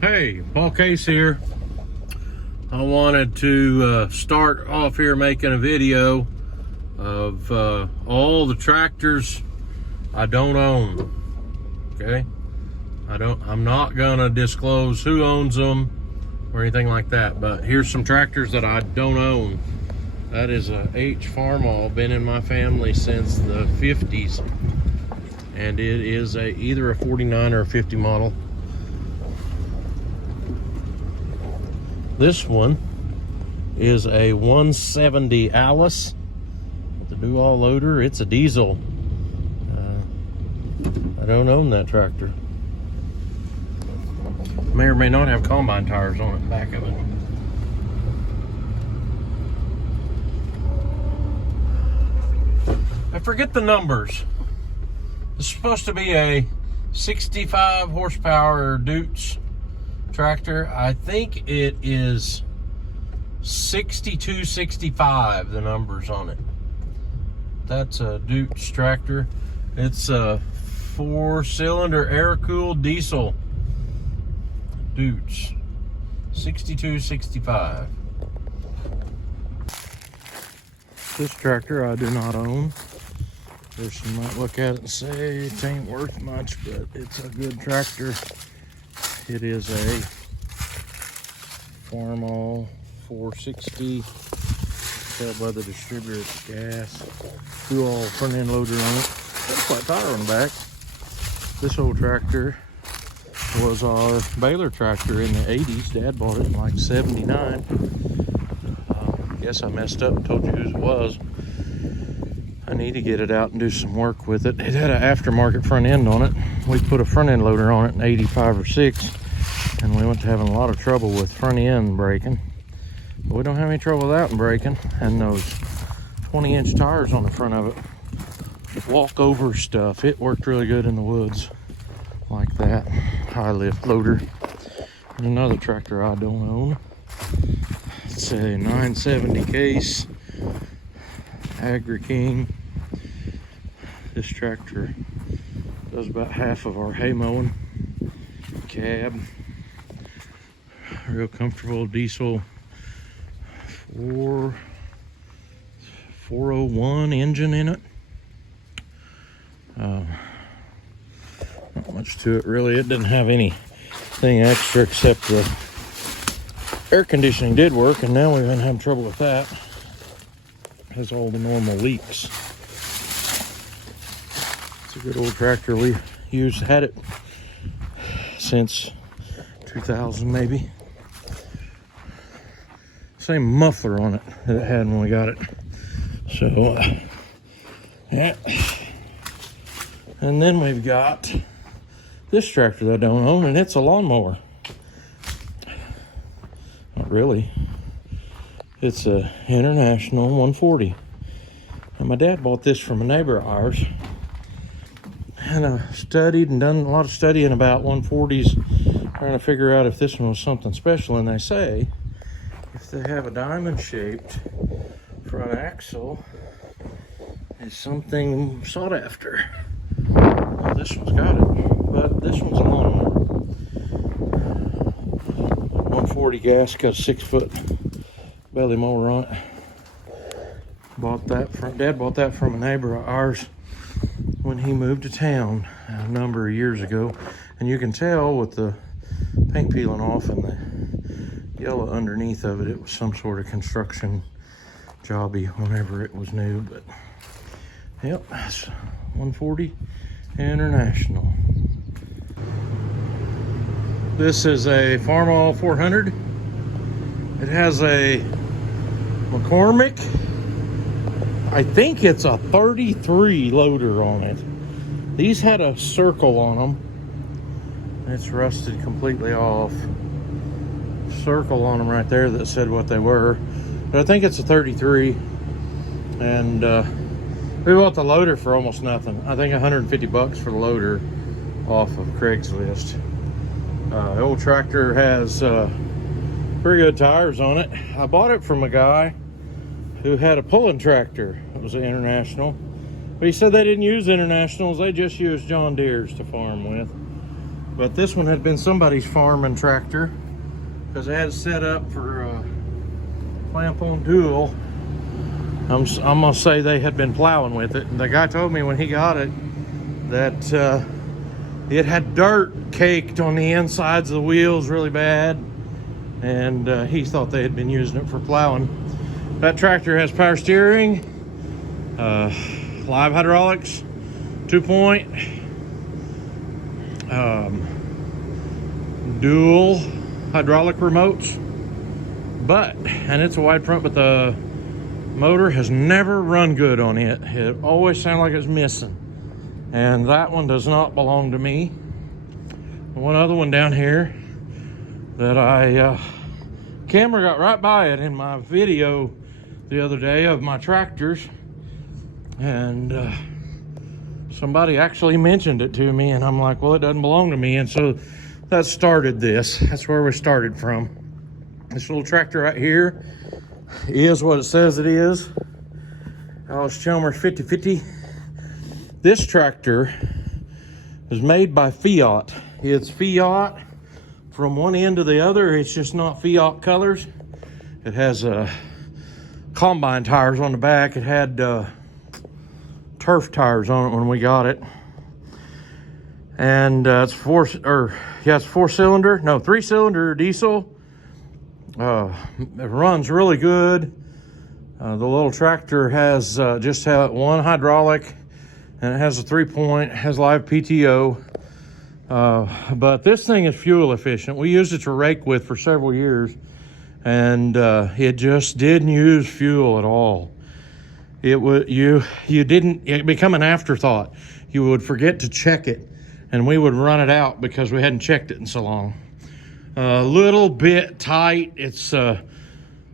Hey, Paul Case here. I wanted to start off here making a video of all the tractors I don't own. Okay, I'm not gonna disclose who owns them or anything like that, but here's some tractors that I don't own. That is a H Farmall, been in my family since the 50s, and it is either a 49 or a 50 model. This one is a 170 Alice with the dual loader. It's a diesel. I don't own that tractor. May or may not have combine tires on the back of it. I forget the numbers. It's supposed to be a 65 horsepower Dutch tractor. I think it is 6265, the numbers on it. That's a Dutch tractor. It's a 4-cylinder air-cooled diesel Dutch. 6265. This tractor I do not own. Person might look at it and say it ain't worth much, but it's a good tractor. It is a Farmall 460. Tell by the distributor it's gas. Dual front end loader on it. Got a flat tire on the back. This old tractor was our baler tractor in the 80s. Dad bought it in like 79. Guess I messed up and told you whose it was. I need to get it out and do some work with it. It had an aftermarket front end on it. We put a front end loader on it in 85 or 6, and we went to having a lot of trouble with front end braking. But we don't have any trouble with that and braking. And those 20-inch tires on the front of it, walk over stuff. It worked really good in the woods like that. High lift loader. And another tractor I don't own. It's a 970 Case Agri King. This tractor does about half of our hay mowing. Cab, real comfortable diesel 401 engine in it. Not much to it really. It didn't have anything extra except the air conditioning did work, and now we've been having trouble with that. It has all the normal leaks. It's a good old tractor. We had it since 2000 maybe. Same muffler on it that it had when we got it. So yeah. And then we've got this tractor that I don't own, and it's a lawnmower. Not really. It's a International 140. And my dad bought this from a neighbor of ours. And I studied and done a lot of studying about 140s, trying to figure out if this one was something special. And they say if they have a diamond-shaped front axle, it's something sought after. Well, this one's got it, but this one's a lawnmower. 140 gas, got a 6-foot belly mower on it. Dad bought that from a neighbor of ours when he moved to town a number of years ago, and you can tell with the paint peeling off and the yellow underneath of it, it was some sort of construction jobby whenever it was new. But yep, that's 140 International. This is a Farmall 400. It has a McCormick, I think it's a 33 loader on it. These had a circle on them. It's rusted completely off. Circle on them right there that said what they were. But I think it's a 33. And we bought the loader for almost nothing. I think 150 bucks for the loader off of Craigslist. The old tractor has pretty good tires on it. I bought it from a guy who had a pulling tractor. It was an International. But he said they didn't use Internationals, they just used John Deere's to farm with. But this one had been somebody's farming tractor because it had it set up for clamp on dual. I'm gonna say they had been plowing with it, and the guy told me when he got it that it had dirt caked on the insides of the wheels really bad, and he thought they had been using it for plowing. That tractor has power steering, live hydraulics, 2-point, dual hydraulic remotes, and it's a wide front, but the motor has never run good on it. It always sounded like it's missing, and that one does not belong to me. One other one down here that camera got right by it in my video the other day of my tractors, and somebody actually mentioned it to me, and I'm like, well, it doesn't belong to me. And so that started this. That's where we started from. This little tractor right here is what it says it is. Alice Chalmers 5050. This tractor is made by Fiat. It's Fiat from one end to the other. It's just not Fiat colors. It has combine tires on the back. It had turf tires on it when we got it, and it's 3-cylinder diesel. It runs really good. The little tractor has just one hydraulic, and it has a 3-point, has live PTO. But this thing is fuel efficient. We used it to rake with for several years, and it just didn't use fuel at all. It become an afterthought. You would forget to check it, and we would run it out because we hadn't checked it in so long. A little bit tight. It's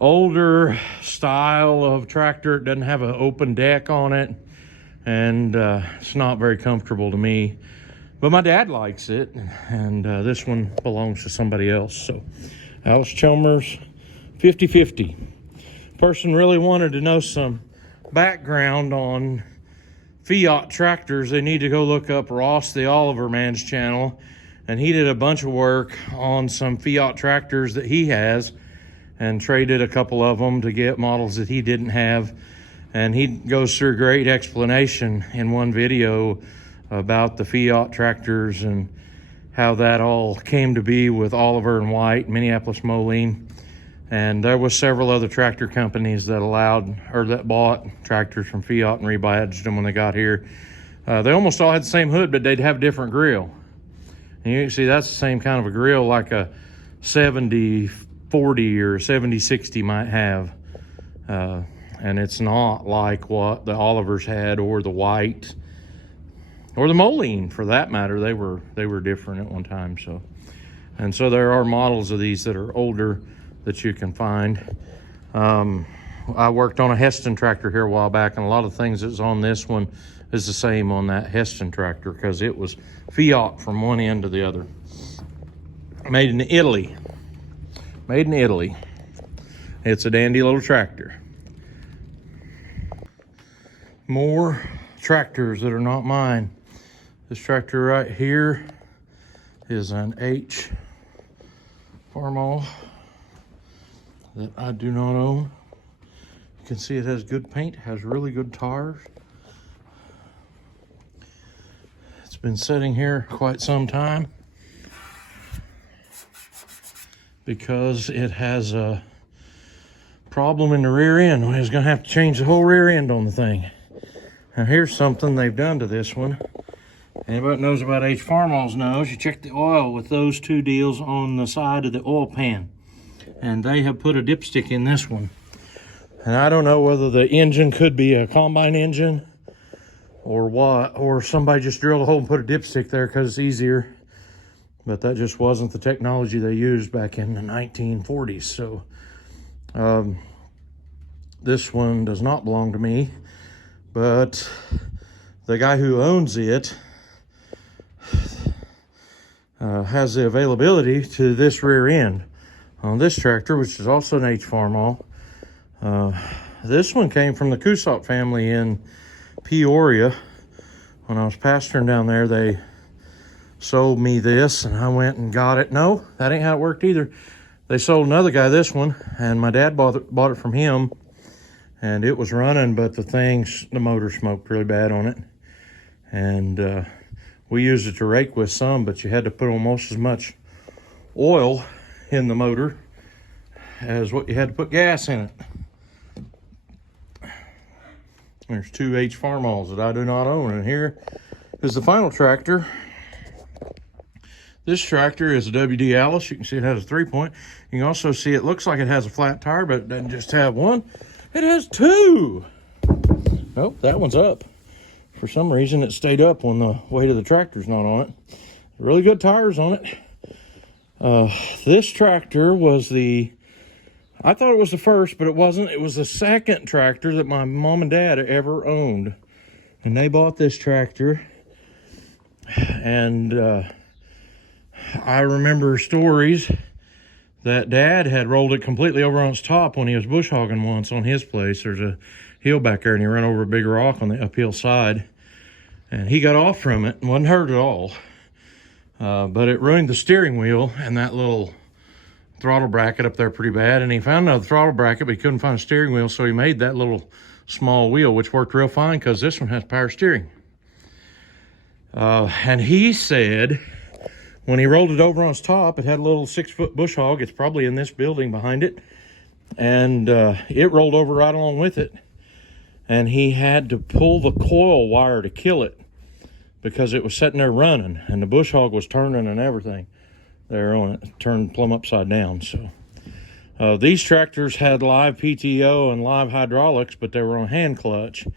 older style of tractor. It doesn't have an open deck on it, and it's not very comfortable to me. But my dad likes it, and this one belongs to somebody else. So, Alice Chalmers 5050. Person really wanted to know some background on Fiat tractors. They need to go look up Ross the Oliver Man's channel, and he did a bunch of work on some Fiat tractors that he has and traded a couple of them to get models that he didn't have. And he goes through a great explanation in one video about the Fiat tractors and how that all came to be with Oliver and White, Minneapolis Moline. And there was several other tractor companies that that bought tractors from Fiat and rebadged them when they got here. They almost all had the same hood, but they'd have a different grill. And you can see that's the same kind of a grill like a 70-40 or 70-60 might have. And it's not like what the Olivers had, or the White, or the Moline for that matter. They were different at one time. So there are models of these that are older that you can find. I worked on a Heston tractor here a while back, and a lot of things that's on this one is the same on that Heston tractor because it was Fiat from one end to the other. Made in Italy. It's a dandy little tractor. More tractors that are not mine. This tractor right here is an H Farmall that I do not own. You can see it has good paint, has really good tires. It's been sitting here quite some time because it has a problem in the rear end. I was gonna have to change the whole rear end on the thing. Now here's something they've done to this one. Anybody that knows about H Farmalls knows you check the oil with those two deals on the side of the oil pan. And they have put a dipstick in this one. And I don't know whether the engine could be a combine engine or what, or somebody just drilled a hole and put a dipstick there because it's easier. But that just wasn't the technology they used back in the 1940s. So this one does not belong to me, but the guy who owns it has the availability to this rear end on this tractor, which is also an H Farmall. This one came from the Cusop family in Peoria. When I was pastoring down there, they sold me this, and I went and got it. No, that ain't how it worked either. They sold another guy this one, and my dad bought it from him, and it was running, but the motor smoked really bad on it. And we used it to rake with some, but you had to put almost as much oil in the motor as what you had to put gas in it. There's two H Farmalls that I do not own, and here is the final tractor. This tractor is a WD Alice. You can see it has a 3-point. You can also see it looks like it has a flat tire, but it doesn't just have one. It has two. Oh, that one's up. For some reason, it stayed up when the weight of the tractor's not on it. Really good tires on it. This tractor was I thought it was the first, but it wasn't. It was the second tractor that my mom and dad ever owned. And they bought this tractor. And I remember stories that Dad had rolled it completely over on its top when he was bush hogging once on his place. There's a hill back there, and he ran over a big rock on the uphill side. And he got off from it and wasn't hurt at all. But it ruined the steering wheel and that little throttle bracket up there pretty bad. And he found another throttle bracket, but he couldn't find a steering wheel, so he made that little small wheel, which worked real fine because this one has power steering. And he said when he rolled it over on its top, it had a little 6-foot bush hog. It's probably in this building behind it. And it rolled over right along with it. And he had to pull the coil wire to kill it because it was sitting there running. And the bush hog was turning and everything there on it. Turned plumb upside down. So these tractors had live PTO and live hydraulics, but they were on hand clutch.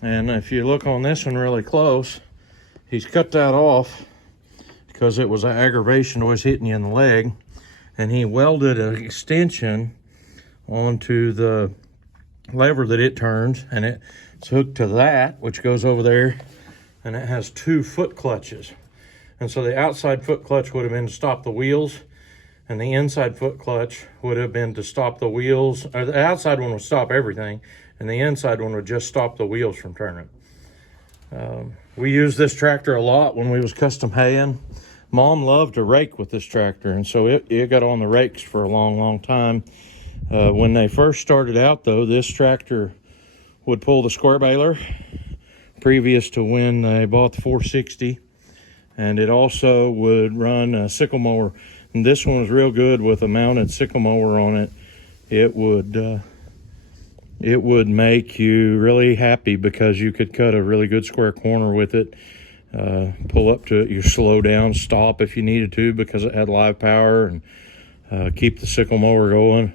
And if you look on this one really close, he's cut that off because it was an aggravation always hitting you in the leg. And he welded an extension onto the lever that it turns, and it's hooked to that, which goes over there, and it has 2 foot clutches. And so the outside foot clutch would have been to stop the wheels, and the inside foot clutch would have been to stop the wheels. Or the outside one would stop everything, and the inside one would just stop the wheels from turning. We used this tractor a lot when we was custom haying. Mom loved to rake with this tractor, and so it got on the rakes for a long, long time. When they first started out, though, this tractor would pull the square baler previous to when they bought the 460, and it also would run a sickle mower. And this one was real good with a mounted sickle mower on it. It would make you really happy because you could cut a really good square corner with it. Pull up to it, you slow down, stop if you needed to because it had live power, and keep the sickle mower going.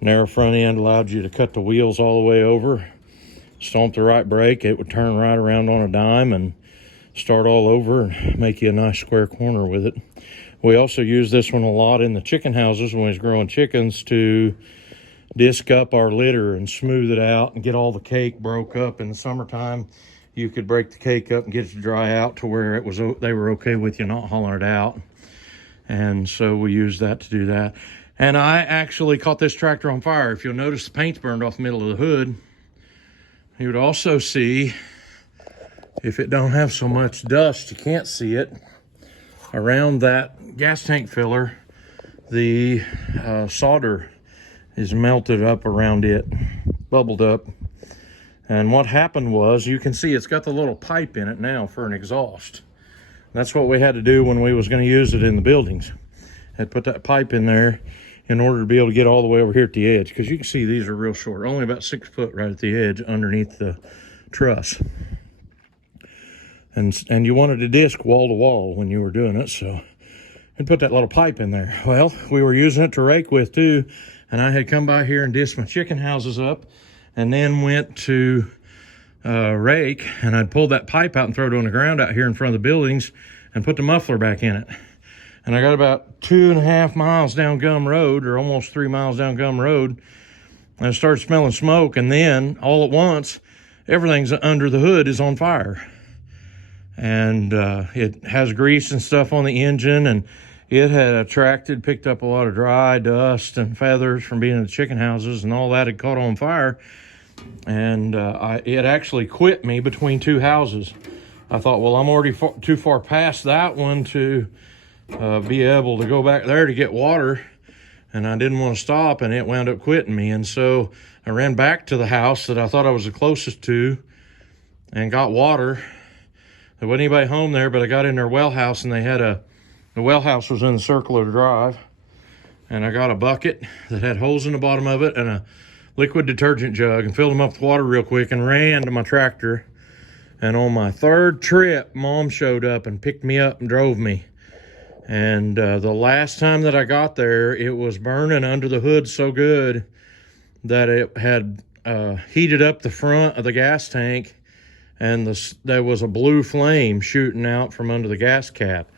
Narrow front end allowed you to cut the wheels all the way over. Stomp the right brake, it would turn right around on a dime and start all over and make you a nice square corner with it. We also use this one a lot in the chicken houses when we was growing chickens to disc up our litter and smooth it out and get all the cake broke up. In the summertime, you could break the cake up and get it to dry out to where they were okay with you not hauling it out. And so we used that to do that. And I actually caught this tractor on fire. If you'll notice, the paint's burned off the middle of the hood. You would also see, if it don't have so much dust, you can't see it, around that gas tank filler, the solder is melted up around it, bubbled up. And what happened was, you can see it's got the little pipe in it now for an exhaust. That's what we had to do when we was going to use it in the buildings. Had put that pipe in there in order to be able to get all the way over here at the edge, because you can see these are real short, only about 6 foot right at the edge underneath the truss. And you wanted to disc wall to wall when you were doing it, so and put that little pipe in there. Well, we were using it to rake with too, and I had come by here and disced my chicken houses up, and then went to rake, and I'd pull that pipe out and throw it on the ground out here in front of the buildings and put the muffler back in it. And I got about 2.5 miles down Gum Road, or almost 3 miles down Gum Road, and I started smelling smoke, and then all at once, everything's under the hood is on fire. And it has grease and stuff on the engine, and it had picked up a lot of dry dust and feathers from being in the chicken houses, and all that had caught on fire. And it actually quit me between 2 houses. I thought, well, I'm already too far past that one to be able to go back there to get water. And I didn't want to stop, and it wound up quitting me. And so I ran back to the house that I thought I was the closest to and got water. There wasn't anybody home there, but I got in their well house, and they had the well house was in the circular drive. And I got a bucket that had holes in the bottom of it and a liquid detergent jug and filled them up with water real quick and ran to my tractor. And on my third trip, Mom showed up and picked me up and drove me. And the last time that I got there, it was burning under the hood so good that it had heated up the front of the gas tank, and there was a blue flame shooting out from under the gas cap.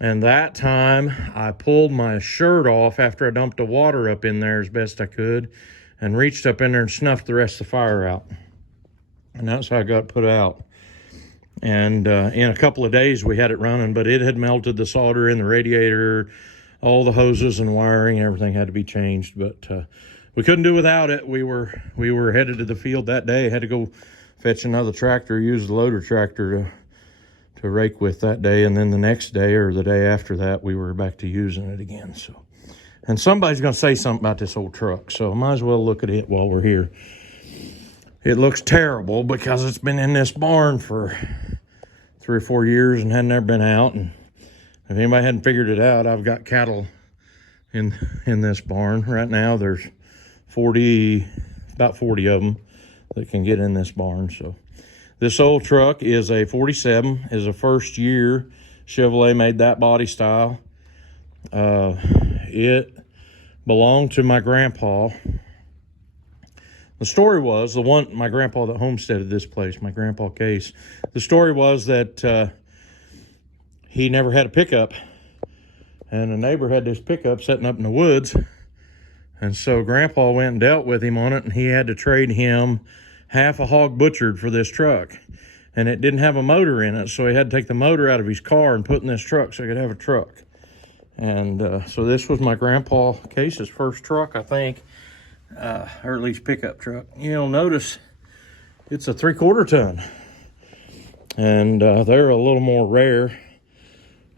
And that time, I pulled my shirt off after I dumped the water up in there as best I could and reached up in there and snuffed the rest of the fire out. And that's how I got put out. And in a couple of days, we had it running, but it had melted the solder in the radiator, all the hoses and wiring, everything had to be changed. But we couldn't do without it. We were headed to the field that day. Had to go fetch another tractor, use the loader tractor to rake with that day. And then the next day or the day after that, we were back to using it again. So, and somebody's going to say something about this old truck, so I might as well look at it while we're here. It looks terrible because it's been in this barn for 3 or 4 years and hadn't ever been out. And if anybody hadn't figured it out, I've got cattle in this barn. Right now there's about 40 of them that can get in this barn. So this old truck is a 47, is a first year Chevrolet, made that body style. It belonged to my grandpa. The story was, my grandpa that homesteaded this place, my grandpa Case, the story was that he never had a pickup, and a neighbor had this pickup sitting up in the woods, and so grandpa went and dealt with him on it, and he had to trade him half a hog butchered for this truck, and it didn't have a motor in it, so he had to take the motor out of his car and put in this truck so he could have a truck. And so this was my grandpa Case's first truck, I think. Or at least pickup truck. You'll notice it's a 3/4 ton, and they're a little more rare.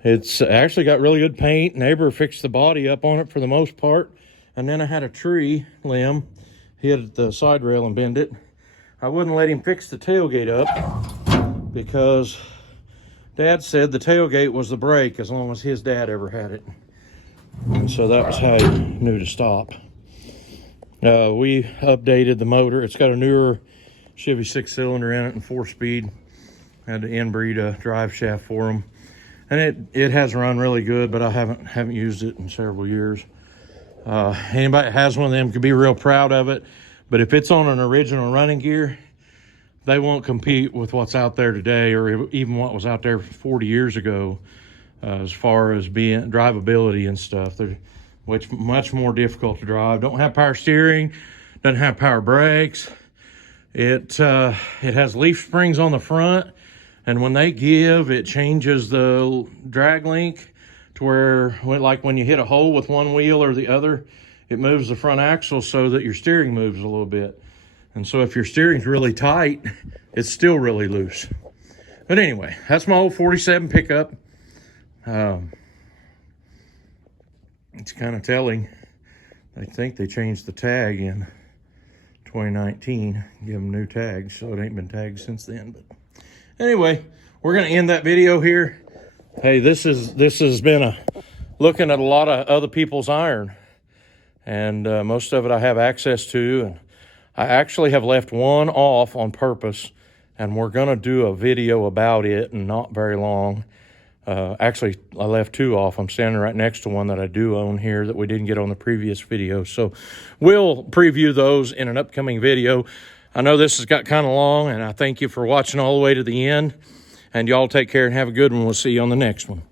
It's actually got really good paint. Neighbor fixed the body up on it for the most part, and then I had a tree limb hit the side rail and bend it. I wouldn't let him fix the tailgate up because Dad said the tailgate was the brake as long as his dad ever had it, and so that was how he knew to stop. We updated the motor. It's got a newer Chevy 6-cylinder in it and 4-speed. Had to inbreed a drive shaft for them, and it has run really good. But I haven't used it in several years. Anybody that has one of them could be real proud of it. But if it's on an original running gear, they won't compete with what's out there today, or even what was out there 40 years ago, as far as being drivability and stuff. They're much more difficult to drive. Don't have power steering, doesn't have power brakes. It has leaf springs on the front, and when they give, it changes the drag link to where, like when you hit a hole with one wheel or the other, it moves the front axle so that your steering moves a little bit. And so if your steering's really tight, it's still really loose. But anyway, that's my old 47 pickup. It's kind of telling. I think they changed the tag in 2019, give them new tags, so it ain't been tagged since then. But anyway, we're going to end that video here. Hey, this has been looking at a lot of other people's iron, and most of it I have access to, and I actually have left one off on purpose, and we're going to do a video about it, and not very long. Actually, I left 2 off. I'm standing right next to one that I do own here that we didn't get on the previous video. So we'll preview those in an upcoming video. I know this has got kind of long, and I thank you for watching all the way to the end. And y'all take care and have a good one. We'll see you on the next one.